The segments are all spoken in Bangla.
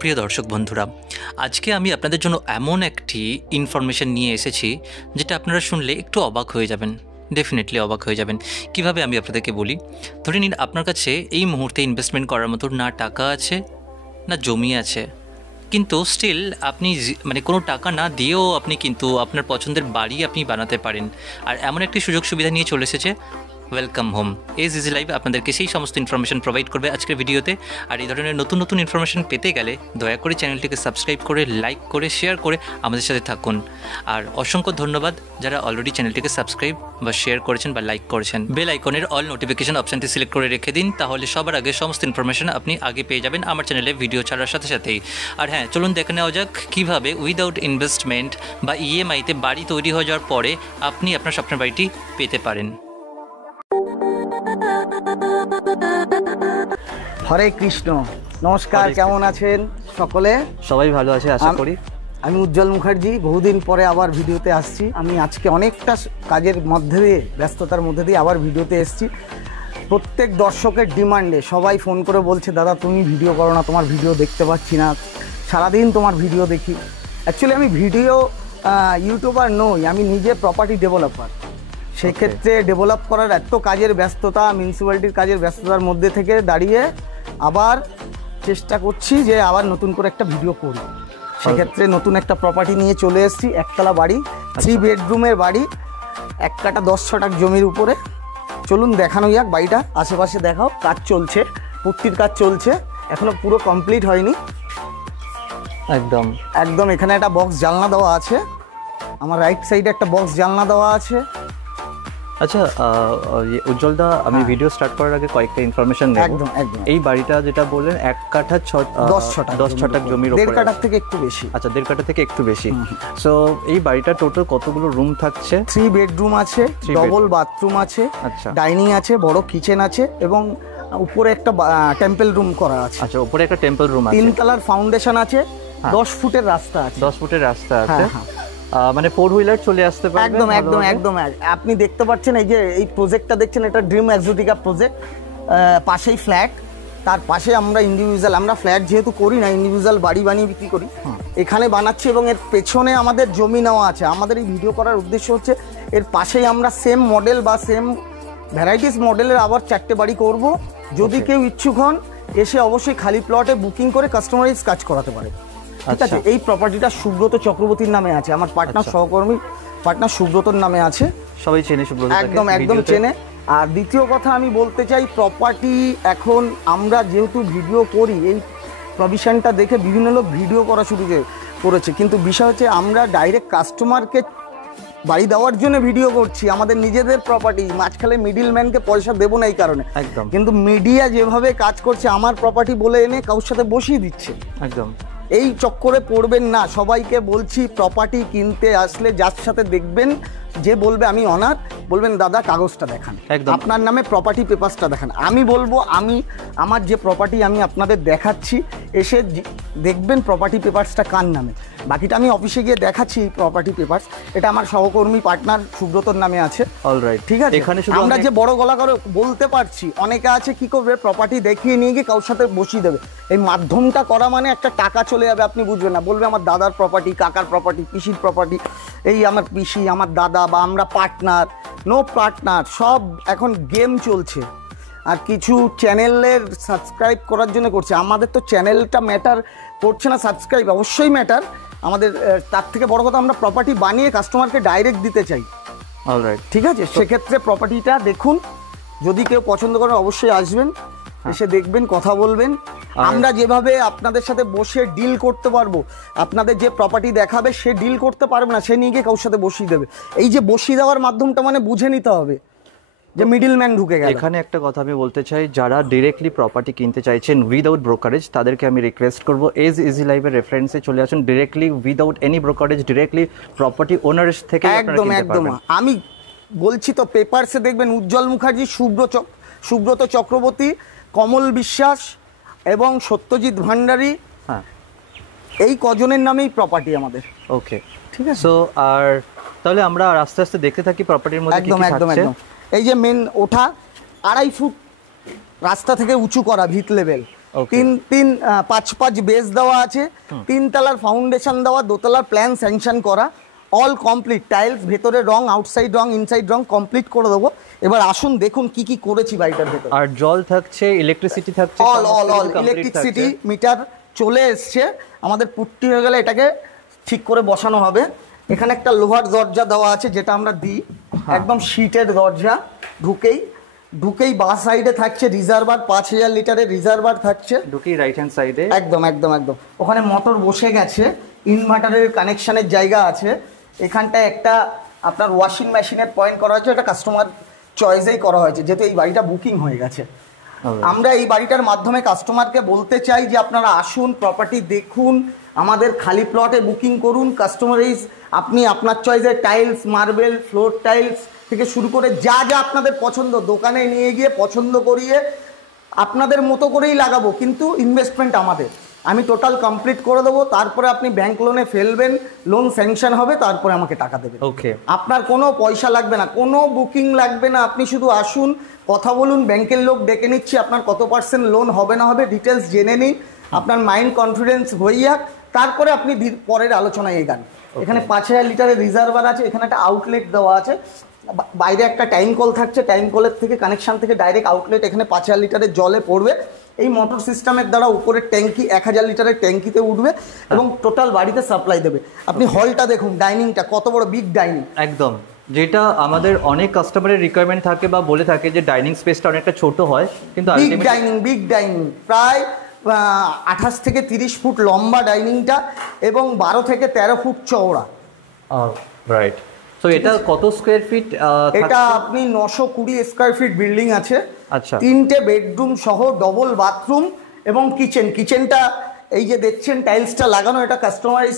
প্রিয় দর্শক বন্ধুরা, আজকে আমি আপনাদের জন্য এমন একটি ইনফরমেশন নিয়ে এসেছি যেটা আপনারা শুনলে একটু অবাক হয়ে যাবেন, ডেফিনেটলি অবাক হয়ে যাবেন। কিভাবে আমি আপনাদেরকে বলি, ধরে নিন আপনার কাছে এই মুহূর্তে ইনভেস্টমেন্ট করার মতো না টাকা আছে না জমি আছে, কিন্তু স্টিল আপনি মানে কোনো টাকা না দিয়েও আপনি কিন্তু আপনার পছন্দের বাড়ি আপনি বানাতে পারেন। আর এমন একটি সুযোগ সুবিধা নিয়ে চলে এসেছে welcome home. As easy live আপনাদেরকে সেই সমস্ত ইনফরমেশন প্রোভাইড করবে আজকের ভিডিওতে। আর এই ধরনের নতুন নতুন ইনফরমেশন পেতে গেলে দয়া করে চ্যানেলটিকে সাবস্ক্রাইব করে, লাইক করে, শেয়ার করে আমাদের সাথে থাকুন। আর অসংখ্য ধন্যবাদ যারা অলরেডি চ্যানেলটিকে সাবস্ক্রাইব বা শেয়ার করেছেন বা লাইক করেছেন। বেল আইকনের অল নোটিফিকেশন অপশানটি সিলেক্ট করে রেখে দিন, তাহলে সবার আগে সমস্ত ইনফরমেশন আপনি আগে পেয়ে যাবেন আমার চ্যানেলে ভিডিও ছাড়ার সাথে সাথেই। আর হ্যাঁ, চলুন দেখে নেওয়া যাক কীভাবে উইদাউট ইনভেস্টমেন্ট বা ইএমআইতে বাড়ি তৈরি হয়ে যাওয়ার পরে আপনি আপনার স্বপ্নের বাড়িটি পেতে পারেন। হরে কৃষ্ণ, নমস্কার। কেমন আছেন সকলে? সবাই ভালো আছে আশা করি। আমি উজ্জ্বল মুখার্জি, বহুদিন পরে আবার ভিডিওতে আসছি। আমি আজকে অনেকটা কাজের মধ্যে দিয়ে, ব্যস্ততার মধ্যে দিয়ে আবার ভিডিওতে এসেছি। প্রত্যেক দর্শকের ডিমান্ডে সবাই ফোন করে বলছে, দাদা তুমি ভিডিও করো না, তোমার ভিডিও দেখতে পাচ্ছি না, সারাদিন তোমার ভিডিও দেখি। অ্যাকচুয়ালি আমি ভিডিও ইউটিউবার নই, আমি নিজে প্রপার্টি ডেভেলপার। সেক্ষেত্রে ডেভেলপ করার এত কাজের ব্যস্ততা, মিউনিসিপ্যালিটির কাজের ব্যস্ততার মধ্যে থেকে দাঁড়িয়ে আবার চেষ্টা করছি যে আবার নতুন করে একটা ভিডিও করি। সেক্ষেত্রে নতুন একটা প্রপার্টি নিয়ে চলে এসেছি, একতলা বাড়ি, 3 বেডরুমের বাড়ি, 1 কাঠা 10 ছটাক জমির উপরে। চলুন দেখানো যাক বাড়িটা, আশেপাশে দেখাও। কাজ চলছে, পুট্টির কাজ চলছে, এখনো পুরো কমপ্লিট হয়নি। একদম একদম এখানে একটা বক্স জানলা দেওয়া আছে, আমার রাইট সাইডে একটা বক্স জানলা দেওয়া আছে। আচ্ছা উজ্জ্বল দা, আমি ভিডিও স্টার্ট করার আগে কয়েকটা ইনফরমেশন নেব। একদম একদম। এই বাড়িটা যেটা বললেন 1 কাঠা 10 ছটাক জমির উপরে, 1.5 কাঠার থেকে একটু বেশি। আচ্ছা, 1.5 কাঠা থেকে একটু বেশি। সো এই বাড়িটা টোটাল কতগুলো রুম থাকছে? 3 বেডরুম আছে, ডবল বাথরুম আছে, আচ্ছা, ডাইনিং আছে, বড় কিচেন আছে এবং উপরে একটা টেম্পল রুম করা আছে। আচ্ছা, উপরে একটা টেম্পল রুম আছে, 3 তলার ফাউন্ডেশন আছে, 10 ফুটের রাস্তা আছে। 10 ফুটের রাস্তা আছে, মানে 4 হুইলার চলে আসতে পারবে। একদম একদম একদম। আপনি দেখতে পাচ্ছেন এই যে এই প্রজেক্টটা দেখছেন, এটা ড্রিম এক্সোটিকা প্রজেক্ট। পাশেই ফ্ল্যাট, তার পাশে আমরা ইন্ডিভিজুয়াল, আমরা ফ্ল্যাট যেহেতু করি না, ইন্ডিভিজুয়াল বাড়ি বানিয়ে বিক্রি করি, এখানে বানাচ্ছি। এবং এর পেছনে আমাদের জমি নেওয়া আছে। আমাদের এই ভিডিও করার উদ্দেশ্য হচ্ছে এর পাশেই আমরা সেম মডেল বা সেম ভ্যারাইটিস মডেলের আবার 4টে বাড়ি করব। যদি কেউ ইচ্ছুক হন, এসে অবশ্যই খালি প্লটে বুকিং করে কাস্টমাইজ কাজ করাতে পারে। ঠিক আছে। এই প্রপার্টিটা সুব্রত চক্রবর্তীর নামে আছে, আমার পার্টনার সহকর্মী পার্টনার সুব্রতর নামে আছে। সবাই চেনে সুব্রত, একদম একদম চেনে। আর দ্বিতীয় কথা আমি বলতে চাই, প্রপার্টি এখন আমরা যেহেতু ভিডিও করি, এই প্রভিশনটা দেখে বিভিন্ন লোক ভিডিও করা শুরু করেছে, কিন্তু বিষয় হচ্ছে আমরা ডাইরেক্ট কাস্টমারকে বাড়ি দেওয়ার জন্য ভিডিও করছি। আমাদের নিজেদের প্রপার্টি, মাঝখানে মিডিল ম্যানকে পয়সা দেবো না এই কারণে। একদম। কিন্তু মিডিয়া যেভাবে কাজ করছে, আমার প্রপার্টি বলে এনে কারোর সাথে বসিয়ে দিচ্ছে। একদম। এই চক্করে পড়বেন না। সবাইকে বলছি, প্রপার্টি কিনতে আসলে যার সাথে দেখবেন, যে বলবে আমি অনার, বলবেন দাদা কাগজটা দেখান, আপনার নামে প্রপার্টি পেপারসটা দেখান। আমি বলবো আমার যে প্রপার্টি আমি আপনাদের দেখাচ্ছি, এসে দেখবেন প্রপার্টি পেপারসটা কার নামে। বাকিটা আমি অফিসে গিয়ে দেখাচ্ছি। এই প্রপার্টি পেপারস এটা আমার সহকর্মী পার্টনার সুব্রতর নামে আছে। অলরাইট, ঠিক আছে। এখানে আমরা যে বড় গলা করে বলতে পারছি, অনেকে আছে কি করবে, প্রপার্টি দেখিয়ে নিয়ে গিয়ে কারোর সাথে বসিয়ে দেবে। এই মাধ্যমটা করা মানে একটা টাকা চলে যাবে, আপনি বুঝবেন না। বলবে আমার দাদার প্রপার্টি, কাকার প্রপার্টি, পিসির প্রপার্টি, এই আমার পিসি, আমার দাদা, বা আমরা পার্টনার। নো পার্টনার, সব এখন গেম চলছে। আর কিছু চ্যানেলের সাবস্ক্রাইব করার জন্য করছে, আমাদের তো চ্যানেলটা ম্যাটার করছে না, সাবস্ক্রাইব অবশ্যই ম্যাটার আমাদের। তার থেকে বড় কথা, আমরা প্রপার্টি বানিয়ে কাস্টমারকে ডাইরেক্ট দিতে চাই। অলরাইট, ঠিক আছে। সেক্ষেত্রে প্রপার্টিটা দেখুন, যদি কেউ পছন্দ করে অবশ্যই আসবেন, এসে দেখবেন, কথা বলবেন। আমরা যেভাবে আপনাদের সাথে বসে ডিল করতে পারবো, আপনাদের যে প্রপার্টি দেখাবে সে ডিল করতে পারবে না, সে নিয়ে গিয়ে কারোর সাথে বসিয়ে দেবে। এই যে বসিয়ে দেওয়ার মাধ্যমটা মানে বুঝে নিতে হবে যে মিডল ম্যান ঢুকে গেল। এখানে একটা কথা আমি বলতে চাই, যারা ডিরেক্টলি প্রপার্টি কিনতে চাইছেন উইদাউট ব্রোকারেজ, তাদেরকে আমি রিকোয়েস্ট করবো, এজ ইজি লাইভের রেফারেন্সে চলে আসুন, directly without any brokerage, directly property ওনারের থেকে। একদম একদম। আমি বলছি তো, পেপারসে দেখবেন উজ্জ্বল মুখার্জি, সুব্রত চক্রবর্তী, কমল বিশ্বাস এবং সত্যজিৎ ভান্ডারী, হ্যাঁ, এই কজনের নামেই প্রপার্টি আমাদের। ওকে, ঠিক আছে। সো আর তাহলে আমরা আস্তে আস্তে দেখতে থাকি প্রপার্টির মধ্যে কি কি থাকছে। একদম একদম। এই যে মেন ওঠা 2.5 ফুট রাস্তা থেকে উঁচু করা ভিত লেভেল, Okay. তিন 5 বেস দেওয়া আছে, 3 তলার ফাউন্ডেশন দেওয়া, 2 তলার প্ল্যান স্যাংশন করা, অল কমপ্লিট, টাইলস ভেতরে রং, আউটসাইড রং, ইনসাইড রং কমপ্লিট করে দেবো। এবার আসুন দেখুন কি কি করেছি বাড়িটার ভেতরে। আর জল থাকছে, ইলেকট্রিসিটি থাকছে, অল ইলেকট্রিসিটি মিটার চলে এসছে। আমাদের পুট্টি হয়ে গেলে এটাকে ঠিক করে বসানো হবে। এখানে একটা লোহার দরজা দেওয়া আছে যেটা আমরা দিই, একদম শীটের দরজা। ঢুকেই বাঁ সাইডে থাকছে রিজার্ভার, 5000 লিটারের রিজার্ভার থাকছে। ঢুকেই রাইট হ্যান্ড সাইডে একদম ওখানে মোটর বসে গেছে, ইনভার্টারের কানেকশনের জায়গা আছে। এখানটায় একটা আপনার ওয়াশিং মেশিনের পয়েন্ট করা হয়েছে, এটা কাস্টমার চয়েসেই করা হয়েছে যেহেতু এই বাড়িটা বুকিং হয়ে গেছে। আমরা এই বাড়িটার মাধ্যমে কাস্টমারকে বলতে চাই যে আপনারা আসুন, প্রপার্টি দেখুন, আমাদের খালি প্লটে বুকিং করুন। কাস্টমারাইজ আপনি আপনার চয়েসের টাইলস, মার্বেল, ফ্লোর টাইলস থেকে শুরু করে যা যা আপনাদের পছন্দ দোকানে নিয়ে গিয়ে পছন্দ করিয়ে আপনাদের মতো করেই লাগাবো, কিন্তু ইনভেস্টমেন্ট আমাদের। আমি টোটাল কমপ্লিট করে দেবো, তারপরে আপনি ব্যাংক লোনে ফেলবেন, লোন স্যাংশন হবে, তারপরে আমাকে টাকা দেবেন। ওকে, আপনার কোনো পয়সা লাগবে না, কোনো বুকিং লাগবে না, আপনি শুধু আসুন, কথা বলুন, ব্যাংকের লোক ডেকে নিচ্ছি, আপনার কত পার্সেন্ট লোন হবে না হবে ডিটেলস জেনে নিন, আপনার মাইন্ড কনফিডেন্স হয়ে যাক, তারপরে আপনি পরের আলোচনায় এগান। এখানে 5000 লিটারের রিজার্ভার আছে, এখানে একটা আউটলেট দেওয়া আছে, বাইরে একটা টাইম কল থাকছে, টাইম কলের থেকে কানেকশন থেকে ডাইরেক্ট আউটলেট এখানে 5000 লিটারের জলে পড়বে। এই মোটর সিস্টেমের দ্বারা উপরের ট্যাঙ্কি 1000 লিটারের ট্যাঙ্কিতে উঠবে এবং টোটাল বাড়িতে সাপ্লাই দেবে। আপনি হলটা দেখুন, ডাইনিংটা কত বড়, বিগ ডাইনিং। একদম, যেটা আমাদের অনেক কাস্টমারের রিকোয়ারমেন্ট থাকে বা বলে থাকে যে ডাইনিং স্পেসটা অনেকটা ছোট হয়, কিন্তু বিগ ডাইনিং প্রায় 28 থেকে 30 ফুট লম্বা ডাইনিংটা এবং 12 থেকে 13 ফুট চওড়া। রাইট। সো এটা কত স্কোয়ার ফিট? এটা আপনি 920 স্কোয়ার ফিট বিল্ডিং আছে। আচ্ছা, 3টে বেডরুম সহ ডবল বাথরুম এবং কিচেনটা এই যে দেখছেন টাইলসটা লাগানো, এটা কাস্টমাইজ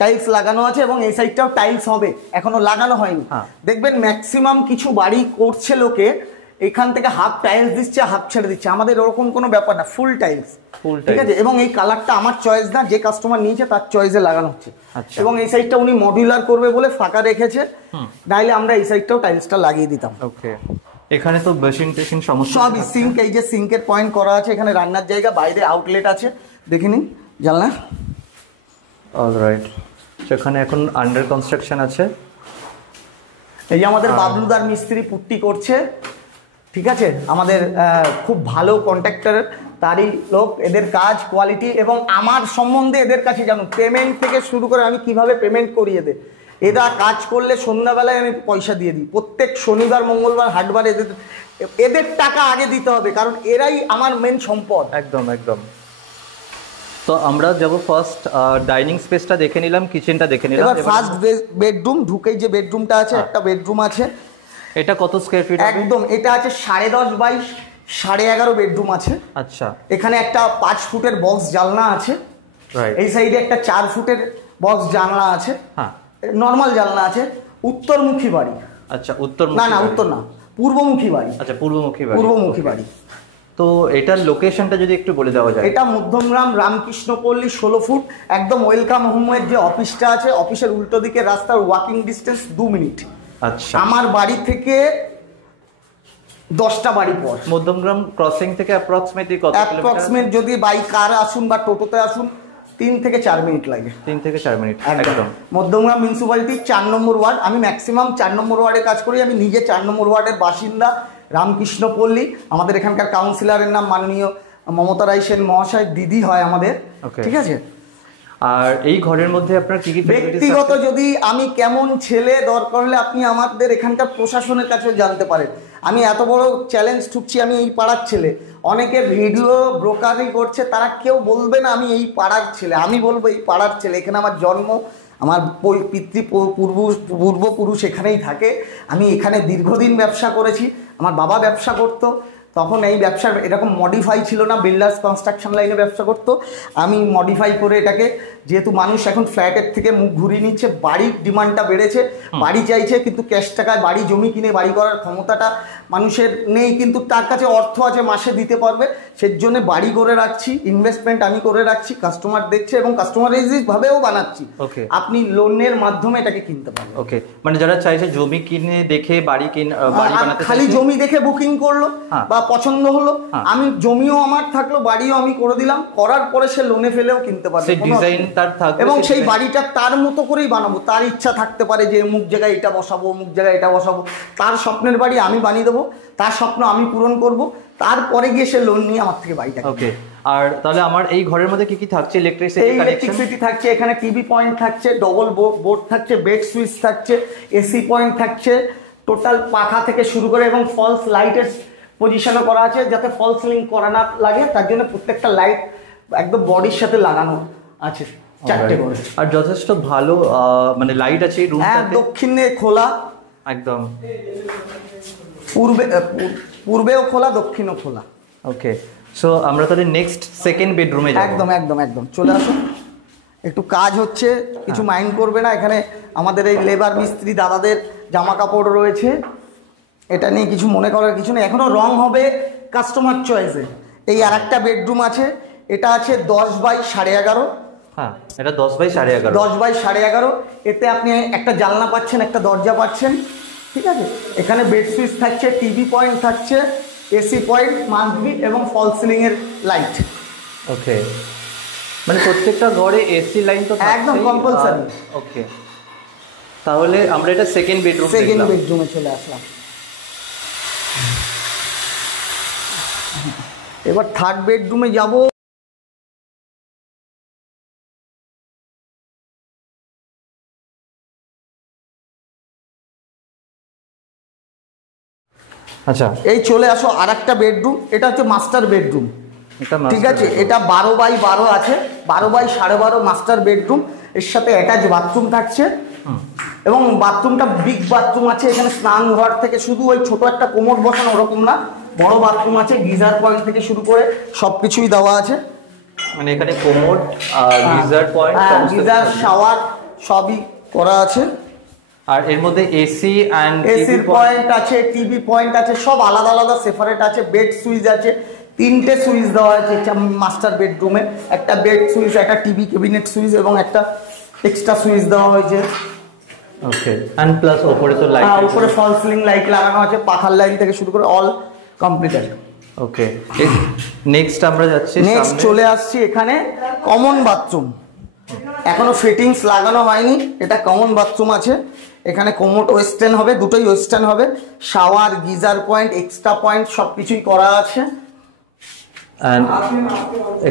টাইলস লাগানো আছে এবং এই সাইডটাও টাইলস হবে, এখনো লাগানো হয়নি। দেখবেন ম্যাক্সিমাম কিছু বাড়ি করছে লোকে এখান থেকে হাফ টাইলস দিচ্ছে, হাফ ছেড়ে দিচ্ছে, আমাদের ওরকম কোনো ব্যাপার না, ফুল টাইলস। ঠিক আছে, এবং এই কালারটা আমার চয়েস না, যে কাস্টমার নিয়েছে তার চয়েসে লাগানো হচ্ছে। এবং এই সাইডটা উনি মডিউলার করবে বলে ফাঁকা রেখেছে, নাইলে আমরা এই সাইডটাও টাইলসটা লাগিয়ে দিতাম। ওকে, এখানে তো বেসিন টেসিন সমস্যা, সব সিঙ্ক, এই যে সিঙ্কের পয়েন্ট করা আছে, এখানে রান্নার জায়গা, বাইরে আউটলেট আছে, দেখে নিন জানলা। অলরাইট, সেখানে এখন আন্ডার কনস্ট্রাকশন আছে। এই যে আমাদের বাবলুদার মিস্ত্রি পুট্টি করছে, ঠিক আছে, আমাদের খুব ভালো কন্ট্রাক্টর, তারই লোক, এদের কাজ কোয়ালিটি এবং আমার সম্বন্ধে এদের কাছে জানুন, পেমেন্ট থেকে শুরু করে আমি কিভাবে পেমেন্ট করিয়ে দেয়। এরা কাজ করলে সন্ধ্যাবেলায় আমি পয়সা দিয়ে দিই, প্রত্যেক শনিবার, মঙ্গলবার, হাটবার এদের টাকা আগে দিতে হবে, কারণ এরাই আমার মেন সম্পদ। একদম। তো আমরা যাব ফার্স্ট ডাইনিং স্পেসটা দেখে নিলাম, কিচেনটা দেখে নিলাম। এবার ফার্স্ট বেডরুম, ঢুকেই যে বেডরুমটা আছে, একটা বেডরুম আছে। এটা কত স্কয়ার ফিট? একদম, এটা আছে 10.5 বাই 11.5 বেডরুম আছে। আচ্ছা, এখানে একটা 5 ফুটের বক্স জানলা আছে, এই সাইডে একটা 4 ফুটের বক্স জানলা আছে, হ্যাঁ, নর্মাল জানলা আছে। উত্তরমুখী বাড়ি। আচ্ছা, উত্তর না, পূর্বমুখী বাড়ি। আচ্ছা, পূর্বমুখী বাড়ি। তো এটার লোকেশনটা যদি একটু বলে দেওয়া যায়। এটা মধ্যমগ্রাম রামকৃষ্ণপল্লী 16 ফুট, একদম ওয়েলকাম হোমের যে অফিসটা আছে, অফিসের উল্টো দিকে রাস্তার ওয়াকিং ডিস্টেন্স 2 মিনিট। আচ্ছা, আমার বাড়ি থেকে 10টা বাড়ি পর। মধ্যমগ্রাম ক্রসিং থেকে অ্যাপ্রক্সিমেটলি কত কিলোমিটার? অ্যাপ্রক্সিমেট যদি বাই কার আসুন বা টোটোতে আসুন 3 থেকে 4 মিনিট লাগে। 3 থেকে 4 মিনিট, একদম। মধ্যমগ্রাম মিউনিসিপ্যালিটি 4 নম্বর ওয়ার্ড। আমি ম্যাক্সিমাম 4 নম্বর ওয়ার্ডে কাজ করি, আমি নিজে 4 নম্বর ওয়ার্ডের বাসিন্দা, রামকৃষ্ণপল্লী। আমাদের এখানকার কাউন্সিলরের নাম মাননীয় মমতা রায় সেন মহাশয়, দিদি হয় আমাদের, ঠিক আছে। আর এই ঘরের মধ্যে আপনার কি কি ব্যক্তিগত যদি আমি কেমন ছেলে, দরকার হলে আপনি আমাদের এখানকার প্রশাসনের কাছে জানতে পারেন। আমি এত বড় চ্যালেঞ্জ ঠুকছি, আমি এই পাড়ার ছেলে। অনেকে ভিডিও ব্রোকারি করছে, তারা কেউ বলবে না আমি এই পাড়ার ছেলে, আমি বলবো এই পাড়ার ছেলে। এখানে আমার জন্ম, আমার পূর্বপুরুষ এখানেই থাকে। আমি এখানে দীর্ঘদিন ব্যবসা করেছি, আমার বাবা ব্যবসা করতো, তখন এই ব্যবসার এরকম মডিফাই ছিল না, বিল্ডার্স কনস্ট্রাকশন লাইনে ব্যবসা করতো। আমি মডিফাই করে এটাকে, যেহেতু মানুষ এখন ফ্ল্যাটের থেকে মুখ ঘুরিয়ে নিচ্ছে, বাড়ির ডিমান্ডটা বেড়েছে, বাড়ি চাইছে, কিন্তু ক্যাশ টাকায় বাড়ি জমি কিনে বাড়ি করার ক্ষমতাটা মানুষের নেই, কিন্তু তার কাছে অর্থ আছে, মাসে দিতে পারবে, সেজন্য বাড়ি করে রাখছি, ইনভেস্টমেন্ট আমি করে রাখছি, কাস্টমার দেখছে এবং কাস্টমারাইজ ভাবেও বানাচ্ছি। আপনি লোনের মাধ্যমে এটাকে কিনতে পারবেন। ওকে, মানে যারা চাইছে জমি কিনে দেখে বাড়ি বানাতে, খালি জমি দেখে বুকিং করলো বা পছন্দ হলো, আমি জমিও আমার থাকলো, বাড়িও আমি করে দিলাম, করার পরে সে লোনে ফেলেও কিনতে পারবে, সেই ডিজাইন তার থাকবে, এবং সেই বাড়িটা তার মতো করেই বানাবো। তার ইচ্ছা থাকতে পারে যে অমুক জায়গায় এটা বসাবো, অমুক জায়গায় এটা বসাবো, তার স্বপ্নের বাড়ি আমি বানিয়ে দেবো, তার স্বপ্ন আমি পূরণ করব, তারপরে গিয়ে সে লোন নিয়ে আমার থেকে বাড়িটা। ওকে, আর তাহলে আমার এই ঘরের মধ্যে কি কি থাকছে? ইলেকট্রিসিটি থাকছে, এখানে টিভি পয়েন্ট থাকছে, ডবল বোর্ড থাকছে, বেড সুইচ থাকছে, এসি পয়েন্ট থাকছে, টোটাল পাখা থেকে শুরু করে, এবং ফলস লাইটের পজিশনও করা আছে যাতে ফলস সিলিং করা না লাগে, তার জন্য প্রত্যেকটা লাইট একদম বডির সাথে লাগানো আছে, 4টে করে। আর যথেষ্ট ভালো মানে লাইট আছে এই রুমটাতে। দক্ষিণে খোলা একদম, পূর্বেও খোলা, দক্ষিণও খোলা। ওকে, সো আমরা তাহলে নেক্সট সেকেন্ড বেডরুমে যাব। একদম একদম একদম চলে আসুন। একটু কাজ হচ্ছে, কিছু মাইন্ড করবে না। এখানে আমাদের এই লেবার মিস্ত্রি দাদাদের জামা কাপড় রয়েছে, এটা নিয়ে কিছু মনে করার কিছু নেই। এখনো রং হবে কাস্টমার চয়েসে। এই আর একটা বেডরুম আছে, এটা আছে 10x11.5। হ্যাঁ, এটা 10x11.5। 10x11.5, এতে আপনি একটা জানলা পাচ্ছেন, একটা দরজা পাচ্ছেন, ঠিক আছে। এখানে বেড সুইচ থাকছে, টিভি পয়েন্ট থাকছে, এসি পয়েন্ট মান্থলি, এবং ফল সিলিং এর লাইট। ওকে, মানে প্রত্যেকটা ঘরে এসি লাইন তো একদম কম্পালসারি। ওকে, তাহলে আমরা এটা সেকেন্ড বেডরুমে চলে আসলাম। এবার থার্ড বেডরুমে যাব। আচ্ছা, এই চলে আসো আর একটা বেডরুম, এটা হচ্ছে মাস্টার বেডরুম, ঠিক আছে। এটা 12x12 আছে, 12x12.5 মাস্টার বেডরুম। এর সাথে অ্যাটাচ বাথরুম থাকছে, এবং বাথরুমটা বিগ বাথরুম আছে। এখানে স্নান ঘর থেকে শুধু ওই ছোট একটা কোমর বসানো ওরকম না, বড় বাথরুম আছে, গিজার পয়েন্ট থেকে শুরু করে সবকিছুই দেওয়া আছে। মানে এখানে commode, geyser point, geyser, shower সবই করা আছে। আর এর মধ্যে এসি এন্ড এসি পয়েন্ট আছে, টিভি পয়েন্ট আছে, সব আলাদা আলাদা সেপারেট আছে। বেড সুইচ আছে, 3টে সুইচ দেওয়া আছে মাস্টার বেডরুমে। একটা বেড সুইচ, একটা টিভি ক্যাবিনেট সুইচ, এবং একটা এক্সট্রা সুইচ দেওয়া হয়েছে। ওকে, এন্ড প্লাস উপরে তো লাইট, উপরে ফল সিলিং লাইট লাগানো আছে, পাখার লাইন থেকে শুরু করে অল কমপ্লিট আছে। ওকে, নেক্সট আমরা যাচ্ছি, নেক্সট চলে আসছি এখানে কমন বাথরুম। এখনো ফিটিংস লাগানো হয়নি, এটা কমন বাথরুম আছে। এখানে কোমোড ওয়েস্টার্ন হবে, দুটোই ওয়েস্টার্ন হবে। Shower, geyser point, extra point সবকিছুই করা আছে।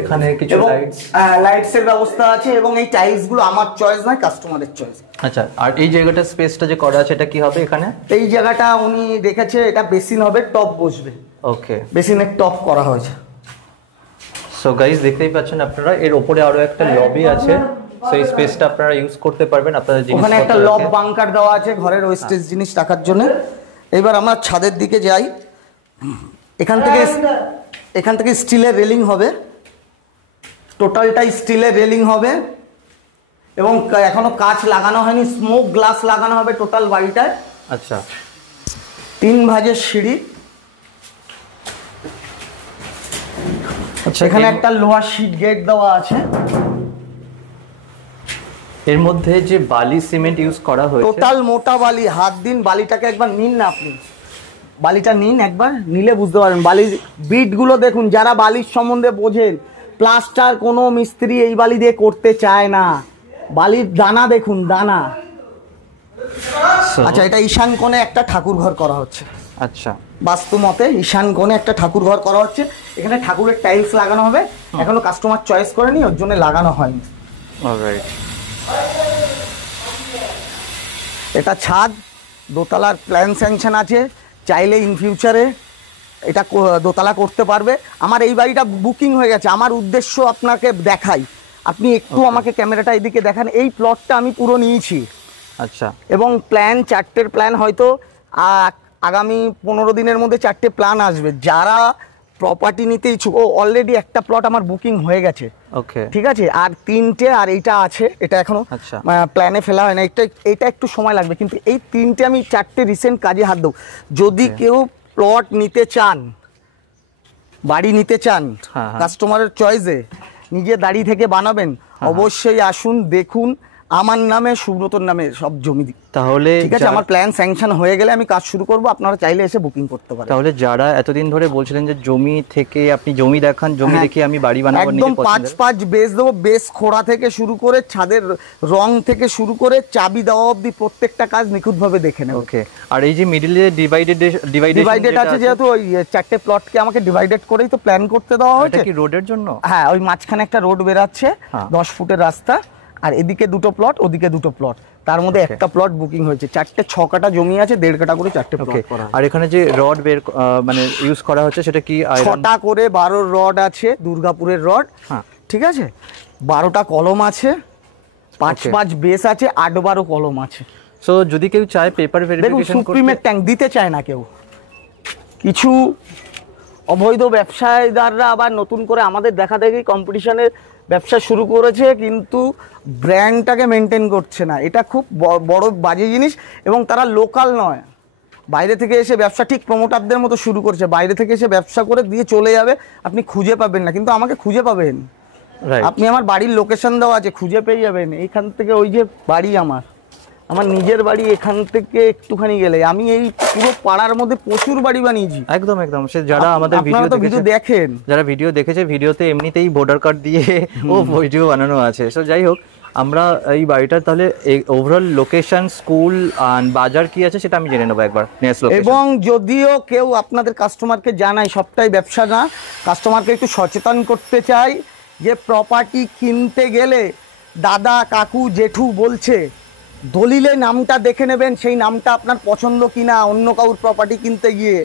এখানে কিছু লাইটস এর ব্যবস্থা আছে, এবং এই টাইলস গুলো আমার চয়েস নয়, কাস্টমারের চয়েস। আচ্ছা, আর এই জায়গাটা স্পেসটা যে করা আছে এটা কি হবে? এখানে এই জায়গাটা উনি রেখেছে, এটা বেসিন হবে, টপ বসবে। ওকে, বেসিনের টপ করা হয়েছে। সো গাইস, দেখতেই পাচ্ছেন আপনারা, এর উপরে আরো একটা লবি আছে, সো এই স্পেসটা আপনারা ইউজ করতে পারবেন আপনাদের জিনিস। ওখানে একটা লব বাংকার দেওয়া আছে ঘরের ওয়েস্টেজ জিনিস রাখার জন্য। এবার আমরা ছাদের দিকে যাই। এখান থেকে স্টিলের রেলিং হবে, টোটালটাই স্টিলের রেলিং হবে, এবং এখনো কাঁচ লাগানো হয়নি, স্মোক গ্লাস লাগানো হবে টোটাল বাড়িটায়। আচ্ছা, 3 ভাঁজের সিঁড়ি। আচ্ছা, এখানে একটা লোহার শীট গেট দেওয়া আছে। এর মধ্যে যে বালি সিমেন্ট ইউজ করা হয়েছে, টোটাল মোটা বালি। হাত দিন, বালিটাকে একবার নিন না আপনি, বালিটা নিন একবার, নিলে বুঝতে পারবেন। বালির বিটগুলো দেখুন, যারা বালির সম্বন্ধে বোঝেন। প্লাস্টার কোনো মিস্ত্রি এই বালি দিয়ে করতে চায় না। বালির দানা দেখুন, দানা। আচ্ছা, এটা ঈশান কোণে একটা ঠাকুর ঘর করা হচ্ছে। আচ্ছা, বাস্তু মতে ঈশান কোণে একটা ঠাকুর ঘর করা হচ্ছে। এখানে ঠাকুরের টাইলস লাগানো হবে, এখনো কাস্টমার চয়েস করেনি, ওর জন্য লাগানো হয়নি। অলরাইট, এটা ছাদ, দোতলার প্ল্যান স্যাংশন আছে, চাইলে ইন ফিউচারে এটা দোতলা করতে পারবে। আমার এই বাড়িটা বুকিং হয়ে গেছে। আমার উদ্দেশ্য আপনাকে দেখাই, আপনি একটু আমাকে ক্যামেরাটা এদিকে দেখান। এই প্লটটা আমি পুরো নিয়েছি। আচ্ছা, এবং প্ল্যান 4টের প্ল্যান হয়তো আগামী 15 দিনের মধ্যে 4টে প্ল্যান আসবে। যারা প্রপার্টি নিতে ইচ্ছুক, অলরেডি একটা প্লট আমার বুকিং হয়ে গেছে। ওকে, ঠিক আছে, আর 3টে, আর এইটা আছে, এটা এখনো আচ্ছা প্ল্যানে ফেলা হয় না। এটা একটু সময় লাগবে, কিন্তু এই 3টে আমি 4টে রিসেন্ট কাজে হাত দেবো। যদি কেউ প্লট নিতে চান, বাড়ি নিতে চান, কাস্টমারের চয়েসে নিজে দাঁড়িয়ে থেকে বানাবেন, অবশ্যই আসুন, দেখুন। আমার নামে, সুব্রতর নামে সব জমি। তাহলে ঠিক আছে, আমার প্ল্যান স্যাংশন হয়ে গেলে আমি কাজ শুরু করব, আপনারা চাইলে এসে বুকিং করতে পারেন। তাহলে যারা এতদিন ধরে বলছিলেন যে জমি থেকে আপনি জমি দেখান, জমি দেখে আমি বাড়ি বানাবো, একদম 5 বেস দেবো, বেস খোঁড়া থেকে শুরু করে ছাদের রং থেকে শুরু করে চাবি দেওয়া অবধি প্রত্যেকটা কাজ নিখুঁতভাবে দেখে নেব। ওকে, আর এই যে মিডলে ডিভাইডেড আছে, যেহেতু ওই 4টে প্লটকে আমাকে ডিভাইডেড করেই তো প্ল্যান করতে দেওয়া হয়েছে। এটা কি রোডের জন্য? হ্যাঁ, ওই মাঝখানে একটা রোড বেরাচ্ছে, 10 ফুটের রাস্তা, আর এদিকে 2টো প্লট, ওদিকে 2টো প্লট, তার মধ্যে একটা প্লট বুকিং হয়েছে। 6 কাঠা জমি আছে, 1.5 কাঠা করে 4টে প্লট করা। আর এখানে যে রড মানে ইউজ করা হচ্ছে সেটা কি? 6টা করে 12 রড আছে, দুর্গাপুরের রড। ঠিক আছে, 12টা কলম আছে, 5 বেস আছে, 8-12 কলম আছে। সো যদি কেউ চায় পেপার ভেরিফিকেশন করতে, সুপ্রিমের ট্যাঙ্ক দিতে চায় না কেউ। কিছু অবৈধ ব্যবসায়ীদাররা আবার নতুন করে আমাদের দেখা দেখি কম্পিটিশনের ব্যবসা শুরু করেছে, কিন্তু ব্র্যান্ডটাকে মেনটেন করছে না। এটা খুব বড় বাজে জিনিস, এবং তারা লোকাল নয়, বাইরে থেকে এসে ব্যবসা ঠিক প্রমোটারদের মতো শুরু করছে। বাইরে থেকে এসে ব্যবসা করে দিয়ে চলে যাবে, আপনি খুঁজে পাবেন না, কিন্তু আমাকে খুঁজে পাবেন। আপনি আমার বাড়ির লোকেশন দেওয়া আছে, খুঁজে পেয়ে যাবেন। এইখান থেকে ওই যে বাড়ি আমার নিজের বাড়ি, এখান থেকে একটুখানি গেলে আমি এই পুরো পাড়ার মধ্যে প্রচুর বাড়ি বানিয়েছি। একদম একদম। সে যারা আমাদের ভিডিও দেখেন, যারা ভিডিও দেখেছে, ভিডিওতে এমনিতেই ভোটার কার্ড দিয়ে ও ভিডিও বানানো আছে। সো যাই হোক, আমরা এই বাড়িটার তাহলে ওভারঅল লোকেশন, স্কুল আর বাজার কি আছে সেটা আমি জেনে নেবো একবার। এবং যদিও কেউ আপনাদের কাস্টমারকে জানায়, সবটাই ব্যবসা না, কাস্টমারকে একটু সচেতন করতে চাই যে প্রপার্টি কিনতে গেলে দাদা, কাকু, জেঠু বলছে দলিলে নামটা দেখে নেবেন, সেই নামটা আপনার পছন্দ কিনা অন্য কাউর প্রপার্টি কিনতে গিয়ে,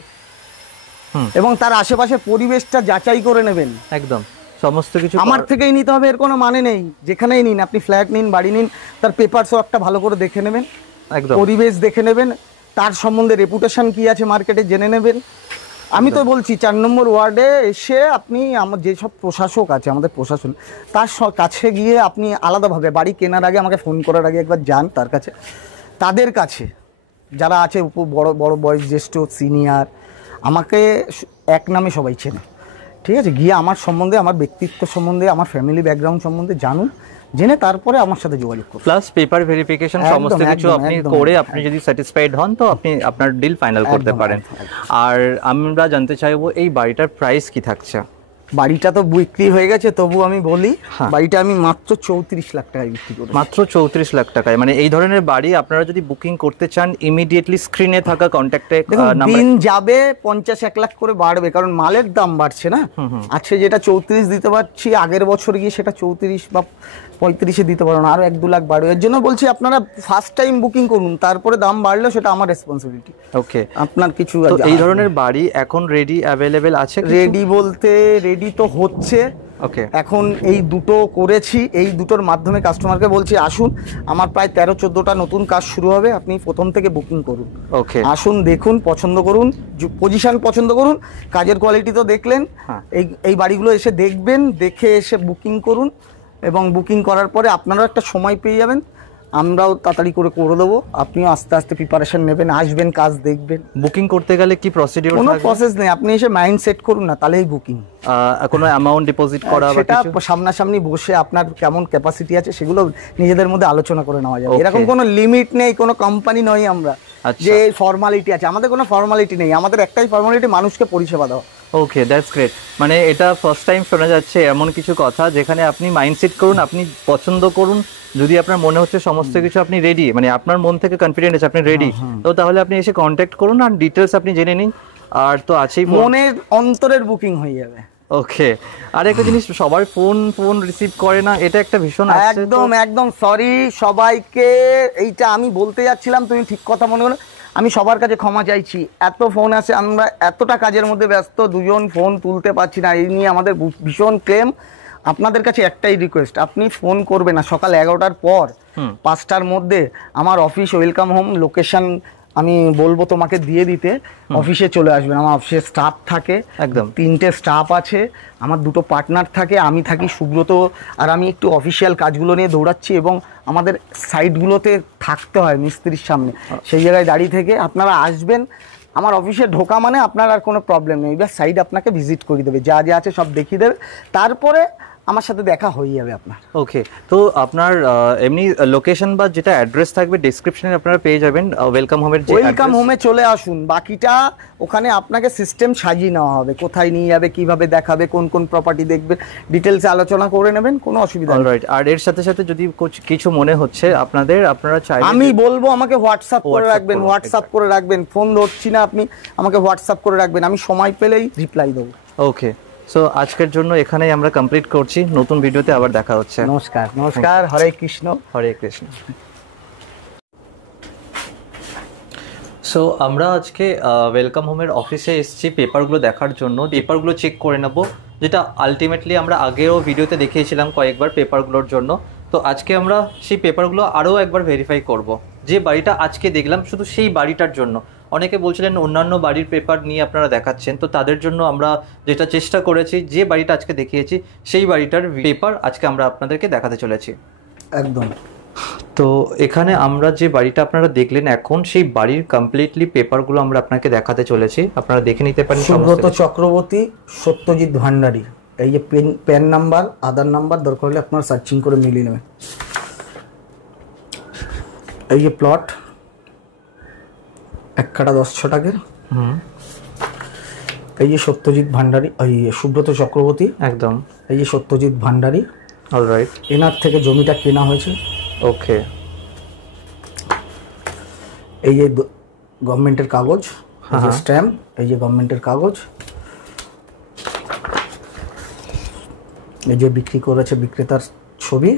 এবং তার আশেপাশের পরিবেশটা যাচাই করে নেবেন। একদম সমস্ত কিছু আমার থেকেই নিতে হবে এর কোনো মানে নেই। যেখানেই নিন, আপনি ফ্ল্যাট নিন, বাড়ি নিন, তার পেপারসও একটা ভালো করে দেখে নেবেন, একদম পরিবেশ দেখে নেবেন, তার সম্বন্ধে রেপুটেশন কি আছে মার্কেটে জেনে নেবেন। আমি তো বলছি 4 নম্বর ওয়ার্ডে এসে আপনি আমার যেসব প্রশাসক আছে, আমাদের প্রশাসন, তার কাছে গিয়ে আপনি আলাদাভাবে বাড়ি কেনার আগে আমাকে ফোন করার আগে একবার যান তার কাছে। তাদের কাছে যারা আছে বড় বড় বয়স জ্যেষ্ঠ, সিনিয়র, আমাকে এক নামে সবাই চেনে। ঠিক আছে, গিয়ে আমার সম্বন্ধে, আমার ব্যক্তিত্ব সম্বন্ধে, আমার ফ্যামিলি ব্যাকগ্রাউন্ড সম্বন্ধে জানুন, জেনে তারপরে আমার সাথে যোগাযোগ করুন। প্লাস পেপার ভেরিফিকেশন সমস্ত কিছু আপনি করে, আপনি যদি স্যাটিসফাইড হন তো আপনি আপনার ডিল ফাইনাল করতে পারেন। আর আমরা জানতে চাইবো এই বাড়িটার প্রাইস কি থাকছে? বাড়িটা তো বিক্রি হয়ে গেছে, তবু আমি বলি বাড়িটা আমি মাত্র 34 লাখ টাকায় বিক্রি করি। মাত্র 34 লাখ টাকায়? মানে এই ধরনের বাড়ি আপনারা যদি বুকিং করতে চান, ইমিডিয়েটলি স্ক্রিনে থাকা কন্ট্যাক্টে দিন যাবে 50-1 লাখ করে বাড়বে, কারণ মালের দাম বাড়ছে না। আজকে যেটা 34 দিতে পারছি, আগের বছর গিয়ে সেটা 34 বা 35-এ দিতে পারো না, আরো 1-2 লাখ বাড়বে। এর জন্য বলছি আপনারা ফার্স্ট টাইম বুকিং করুন, তারপরে দাম বাড়লেও সেটা আমার রেসপন্সিবিলিটি। ওকে, আপনার কিছু এই ধরনের বাড়ি এখন রেডি অ্যাভেলেবেল আছে? রেডি বলতে রেডি তো হচ্ছে। ওকে, এখন এই দুটো করেছি, এই দুটোর মাধ্যমে কাস্টমারকে বলছি আসুন, আমার প্রায় 13-14টা নতুন কাজ শুরু হবে, আপনি প্রথম থেকে বুকিং করুন। ওকে, আসুন, দেখুন, পছন্দ করুন, পজিশন পছন্দ করুন, কাজের কোয়ালিটি তো দেখলেন, এই বাড়িগুলো এসে দেখবেন, দেখে এসে বুকিং করুন, এবং বুকিং করার পরে আপনারাও একটা সময় পেয়ে যাবেন, আমরাও তাড়াতাড়ি করে দেবো। আপনিও আস্তে আস্তে প্রিপারেশন নেবেন, আসবেন, কাজ দেখবেন। বুকিং করতে গেলে কি প্রসিডিউর? কোনো প্রসেস নেই, আপনি এসে মাইন্ড সেট করুন না, তাহলেই বুকিং। কোনো অ্যামাউন্ট ডিপোজিট করা বা সেটা সামনাসামনি বসে আপনার কেমন ক্যাপাসিটি আছে সেগুলো নিজেদের মধ্যে আলোচনা করে নেওয়া যাবে। এরকম কোনো লিমিট নেই, কোনো কোম্পানি নয় আমরা যে ফর্মালিটি আছে, আমাদের কোনো ফর্মালিটি নেই, আমাদের একটাই ফর্মালিটি, মানুষকে পরিষেবা দেওয়া। ওকে, দ্যাটস গ্রেট। মানে এটা ফার্স্ট টাইম শোনা যাচ্ছে এমন কিছু কথা যেখানে আপনি মাইন্ডসেট করুন, আপনি পছন্দ করুন, যদি আপনার মনে হচ্ছে সমস্ত কিছু আপনি রেডি, মানে আপনার মন থেকে কনফিডেন্ট আছে আপনি রেডি, তো তাহলে আপনি এসে কন্ট্যাক্ট করুন আর ডিটেলস আপনি জেনে নিন। আর তো আছেই মনের অন্তরের বুকিং হয়ে যাবে। ওকে, আর একটা জিনিস, সবার ফোন রিসিভ করে না, এটা একটা ভীষণ একদম সরি সবাইকে, এইটা আমি বলতে যাচ্ছিলাম, তুমি ঠিক কথা মনে করো, আমি সবার কাছে ক্ষমা চাইছি। এত ফোন আসে, আমরা এতটা কাজের মধ্যে ব্যস্ত, দুজন ফোন তুলতে পারছি না, এই নিয়ে আমাদের ভীষণ ক্লেম। আপনাদের কাছে একটাই রিকোয়েস্ট, আপনি ফোন করবেন না, সকাল 11টার পর 5টার মধ্যে আমার অফিস ওয়েলকাম হোম লোকেশন আমি বলবো তোমাকে দিয়ে দিতে, অফিসে চলে আসবেন। আমার অফিসে স্টাফ থাকে, একদম 3টে স্টাফ আছে, আমার 2টো পার্টনার থাকে, আমি থাকি সুব্রত, আর আমি একটু অফিসিয়াল কাজগুলো নিয়ে দৌড়াচ্ছি, এবং আমাদের সাইটগুলোতে থাকতে হয় মিস্ত্রির সামনে, সেই জায়গায় দাঁড়িয়ে থেকে আপনারা আসবেন। আমার অফিসে ঢোকা মানে আপনার আর কোনো প্রবলেম নেই, এবার সাইট আপনাকে ভিজিট করে দেবে, যা যা আছে সব দেখিয়ে দেবে, তারপরে আমার সাথে দেখা হয়ে যাবে আপনার। ওকে, তো আপনার এমনি লোকেশন বা যেটা অ্যাড্রেস থাকবে ডেসক্রিপশনে আপনারা পেয়ে যাবেন ওয়েলকাম হোমের যে ওয়েলকাম হোমে চলে আসুন, বাকিটা ওখানে আপনাকে সিস্টেম সাজিয়ে নেওয়া হবে, কোথায় নিয়ে যাবে, কিভাবে দেখাবে, কোন কোন প্রপার্টি দেখবে, ডিটেলসে আলোচনা করে নেবেন, কোনো অসুবিধা নেই। অলরাইট, আর এর সাথে সাথে যদি কিছু মনে হচ্ছে আপনারা চাইলে আমি বলবো আমাকে হোয়াটসঅ্যাপ করে WhatsApp রাখবেন, করুন, হোয়াটসঅ্যাপ করে রাখবেন, ফোন ধরছি না আপনি আমাকে হোয়াটসঅ্যাপ করে রাখবেন, আমি সময় পেলেই রিপ্লাই দেবো। ওকে, সো আজকের জন্য এখানেই আমরা কমপ্লিট করছি, নতুন ভিডিওতে আবার দেখা হচ্ছে। নমস্কার, নমস্কার, হরে কৃষ্ণ। হরে কৃষ্ণ। সো আমরা আজকে ওয়েলকাম হোমের অফিসে এসেছি পেপারগুলো দেখার জন্য, পেপারগুলো চেক করে নেব, যেটা আলটিমেটলি আমরা আগেও ভিডিওতে দেখিয়েছিলাম কয়েকবার পেপারগুলোর জন্য। তো আজকে আমরা সেই পেপারগুলো আরও একবার ভেরিফাই করব। যে বাড়িটা আজকে দেখলাম শুধু সেই বাড়িটার জন্য, অনেকে বলছিলেন অন্যান্য বাড়ির পেপার নিয়ে আপনারা দেখাচ্ছেন, তো তাদের জন্য আমরা যেটা চেষ্টা করেছি, যে বাড়িটা আজকে দেখিয়েছি সেই বাড়িটার পেপার আজকে আমরা আপনাদেরকে দেখাতে চলেছি। একদম। তো এখানে আমরা যে বাড়িটা আপনারা দেখলেন এখন, সেই বাড়ির কমপ্লিটলি পেপারগুলো আমরা আপনাকে দেখাতে চলেছি, আপনারা দেখে নিতে পারেন। সুব্রত চক্রবর্তী, সত্যজিৎ ভান্ডারী, এই যে প্যান নাম্বার, আধার নাম্বার দরকার হলে আপনারা সার্চিং করে মিলিয়ে নেবেন। এই যে প্লট 1 কাঠা 10 ছটাকের, এই যে সত্যজিৎ ভান্ডারী, এই সুব্রত চক্রবর্তী, একদম এই যে সত্যজিৎ ভান্ডারী, অলরাইট, এনার থেকে জমিটা কেনা হয়েছে। ওকে, এই যে গভর্নমেন্টের কাগজ, এই যে স্ট্যাম্প, এই যে গভর্নমেন্টের কাগজ, এই যে বিক্রি করেছে বিক্রেতার ছবি,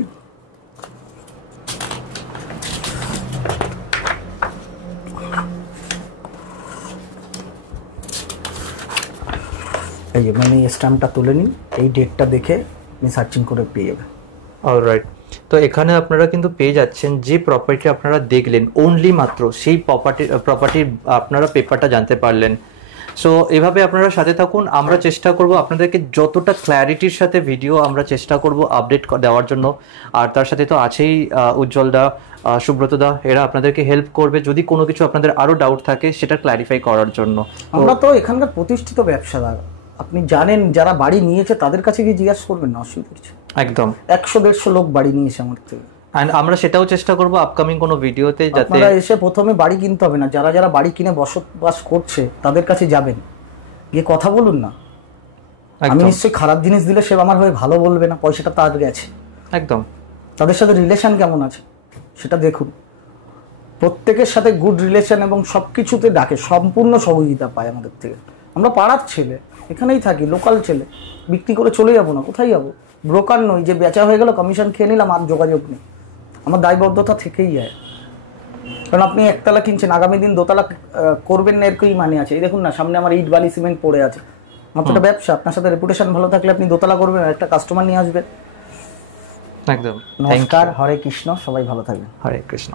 এই যে মানে এই স্ট্যাম্পটা তুলে নিন, এই ডেটটা দেখে আপনি সার্চিং করে পেয়ে যাবেন। অলরাইট, তো এখানে আপনারা কিন্তু পেয়ে যাচ্ছেন যে প্রপার্টি আপনারা দেখলেন, অনলি মাত্র সেই প্রপার্টির আপনারা পেপারটা জানতে পারলেন। সো এভাবে আপনারা সাথে থাকুন, আমরা চেষ্টা করব আপনাদেরকে যতটা ক্ল্যারিটির সাথে ভিডিও আমরা চেষ্টা করব আপডেট দেওয়ার জন্য। আর তার সাথে তো আছেই উজ্জ্বলদা, সুব্রতদা, এরা আপনাদেরকে হেল্প করবে যদি কোনো কিছু আপনাদের আরও ডাউট থাকে সেটা ক্ল্যারিফাই করার জন্য। আমরা তো এখানকার প্রতিষ্ঠিত ব্যবসাদার, আপনি জানেন, যারা বাড়ি নিয়েছে তাদের কাছে গিয়ে জিজ্ঞাসা করবেন না, অসুবিধা কিছু। একদম 100-150 লোক বাড়ি নিয়েছে আমার থেকে। অ্যান্ড আমরা সেটাও চেষ্টা করব আপকামিং কোনো ভিডিওতে, যাতে আপনারা এসে প্রথমে বাড়ি কিনতে হবে না, যারা যারা বাড়ি কিনে বসবাস করছে তাদের কাছে যাবেন, গিয়ে কথা বলুন না। আমি নিশ্চয়ই খারাপ জিনিস দিলে সে আমার হয়ে ভালো বলবে না, পয়সাটা তার গেছে। একদম, তাদের সাথে রিলেশন কেমন আছে সেটা দেখুন। প্রত্যেকের সাথে গুড রিলেশন এবং সব কিছুতে ডাকে, সম্পূর্ণ সহযোগিতা পায় আমাদের থেকে। আমরা পাড়ার ছেলে, এখানেই থাকি, লোকাল ছেলে, বিক্রি করে চলে যাবো না, কোথায় যাবো? ব্রোকার নই যে বেচা হয়ে গেল কমিশন খেয়ে নিলাম, আর যোগাযোগ নেই। আমার দায়বদ্ধতা থেকেই যায়, কারণ আপনি একতলা কিনছেন, আগামী দিন দোতলা করবেন না, এরকমই মানে আছে। এই দেখুন না, সামনে আমার ইট বালি সিমেন্ট পড়ে আছে, আমার তো একটা ব্যবসা। আপনার সাথে রেপুটেশন ভালো থাকলে আপনি দোতলা করবেন, একটা কাস্টমার নিয়ে আসবেন। একদম। নমস্কার, হরে কৃষ্ণ, সবাই ভালো থাকবেন। হরে কৃষ্ণ।